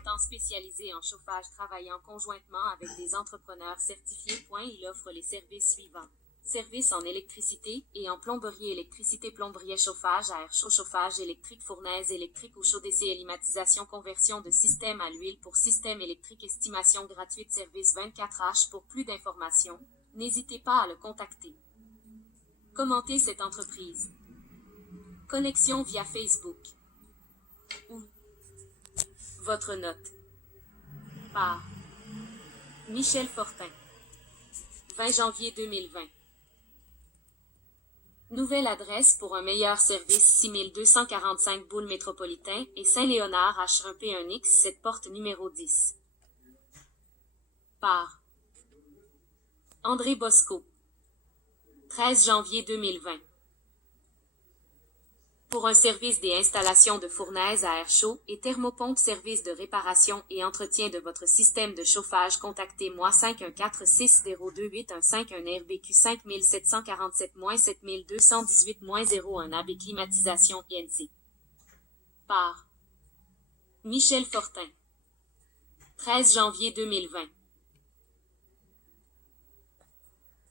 représentant spécialisé en chauffage travaillant conjointement avec des entrepreneurs certifiés. Il offre les services suivants. Services en électricité et en plomberie, électricité, plomberie, chauffage à air chaud, chauffage électrique, fournaise électrique ou chaud, DC, climatisation, conversion de système à l'huile pour système électrique, estimation gratuite, service 24H. Pour plus d'informations, n'hésitez pas à le contacter. Commentez cette entreprise. Connexion via Facebook. Ou votre note. Par Michel Fortin. 20 janvier 2020. Nouvelle adresse pour un meilleur service 6245 Boule Métropolitain et Saint-Léonard H1P1X 7 porte numéro 10. Par André Bosco. 13 janvier 2020. Pour un service des installations de fournaise à air chaud et thermopompe, service de réparation et entretien de votre système de chauffage, contactez-moi 514602815 RBQ 5747-7218-01 AB climatisation INC. Par Michel Fortin. 13 janvier 2020.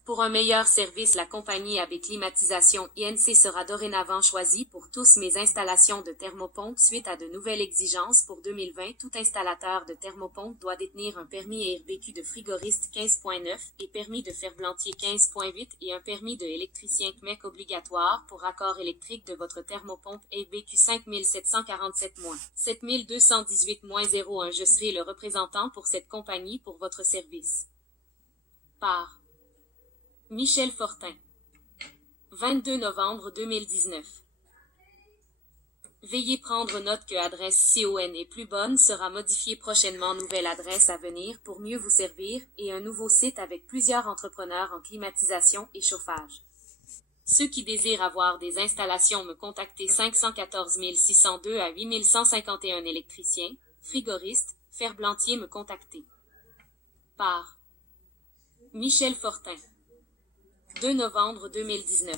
Pour un meilleur service, la compagnie AB Climatisation INC sera dorénavant choisie pour tous mes installations de thermopompe suite à de nouvelles exigences pour 2020. Tout installateur de thermopompe doit détenir un permis RBQ de frigoriste 15.9 et permis de ferblantier 15.8 et un permis de électricien CMEC obligatoire pour raccord électrique de votre thermopompe RBQ 5747-7218-01. Je serai le représentant pour cette compagnie pour votre service. Par Michel Fortin. 22 novembre 2019. Veuillez prendre note que adresse CON est plus bonne sera modifiée prochainement. Nouvelle adresse à venir pour mieux vous servir et un nouveau site avec plusieurs entrepreneurs en climatisation et chauffage. Ceux qui désirent avoir des installations me contacter 514 602 à 8151 électricien, frigoriste, ferblantier me contacter. Par Michel Fortin. 2 novembre 2019.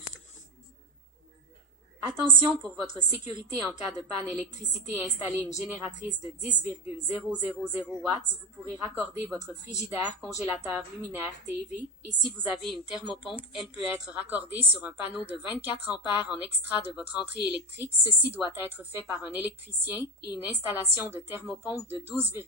Attention, pour votre sécurité, en cas de panne électricité, installez une génératrice de 10,000 watts. Vous pourrez raccorder votre frigidaire, congélateur, luminaire, TV, et si vous avez une thermopompe, elle peut être raccordée sur un panneau de 24 ampères en extra de votre entrée électrique. Ceci doit être fait par un électricien et une installation de thermopompe de 12,000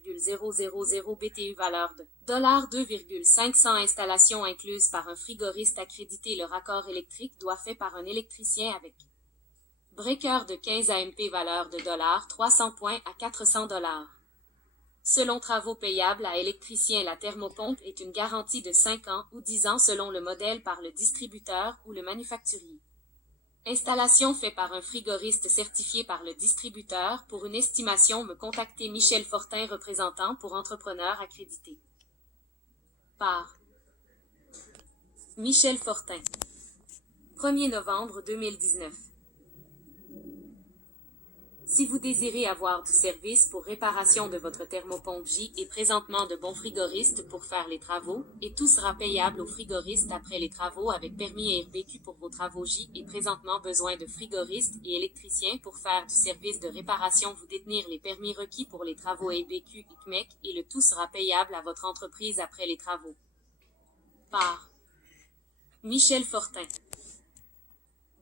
BTU valeur de $2,500. Installation incluse par un frigoriste accrédité. Le raccord électrique doit fait par un électricien avec breaker de 15 AMP valeur de $300 à $400. Selon travaux payables à électricien, la thermopompe est une garantie de 5 ans ou 10 ans selon le modèle par le distributeur ou le manufacturier. Installation fait par un frigoriste certifié par le distributeur. Pour une estimation, me contacter Michel Fortin, représentant pour entrepreneurs accrédités. Par Michel Fortin. 1er novembre 2019. Si vous désirez avoir du service pour réparation de votre thermopompe J et présentement de bons frigoristes pour faire les travaux, et tout sera payable au frigoriste après les travaux avec permis RBQ pour vos travaux J et présentement besoin de frigoristes et électriciens pour faire du service de réparation, vous détenir les permis requis pour les travaux RBQ et CMEC et le tout sera payable à votre entreprise après les travaux. Par Michel Fortin.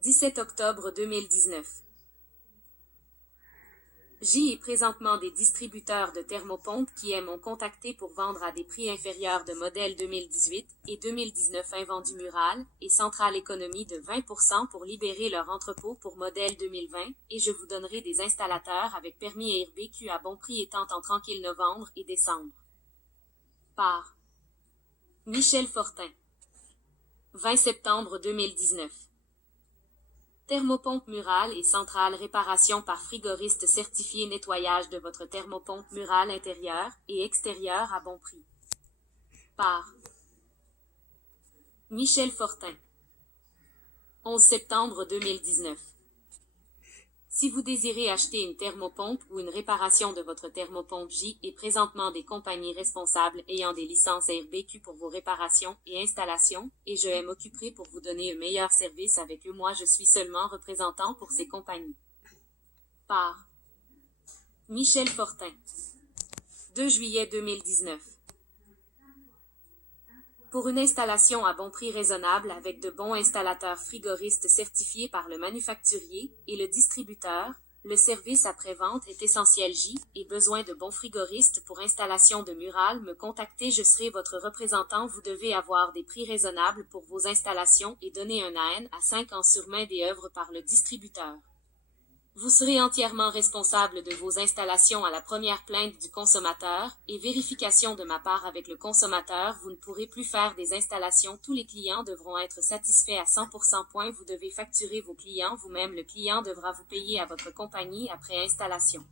17 octobre 2019. J est présentement des distributeurs de thermopompes qui m'ont contacté pour vendre à des prix inférieurs de modèles 2018 et 2019 invendus Mural et Centrale Économie de 20% pour libérer leur entrepôt pour modèle 2020 et je vous donnerai des installateurs avec permis RBQ à bon prix étant en tranquille novembre et décembre. Par Michel Fortin. 20 septembre 2019. Thermopompe Mural et Centrale réparation par frigoriste certifié, nettoyage de votre thermopompe Mural intérieur et extérieur à bon prix. Par Michel Fortin. 11 septembre 2019. Si vous désirez acheter une thermopompe ou une réparation de votre thermopompe J et présentement des compagnies responsables ayant des licences RBQ pour vos réparations et installations, et je m'occuperai pour vous donner un meilleur service avec eux. Moi je suis seulement représentant pour ces compagnies. Par Michel Fortin. 2 juillet 2019. Pour une installation à bon prix raisonnable avec de bons installateurs frigoristes certifiés par le manufacturier et le distributeur, le service après-vente est essentiel. Et besoin de bons frigoristes pour installation de murales, me contacter, je serai votre représentant. Vous devez avoir des prix raisonnables pour vos installations et donner un AN à 5 ans sur main d'œuvre par le distributeur. Vous serez entièrement responsable de vos installations à la première plainte du consommateur et vérification de ma part avec le consommateur. Vous ne pourrez plus faire des installations. Tous les clients devront être satisfaits à 100%. Vous devez facturer vos clients vous-même. Le client devra vous payer à votre compagnie après installation.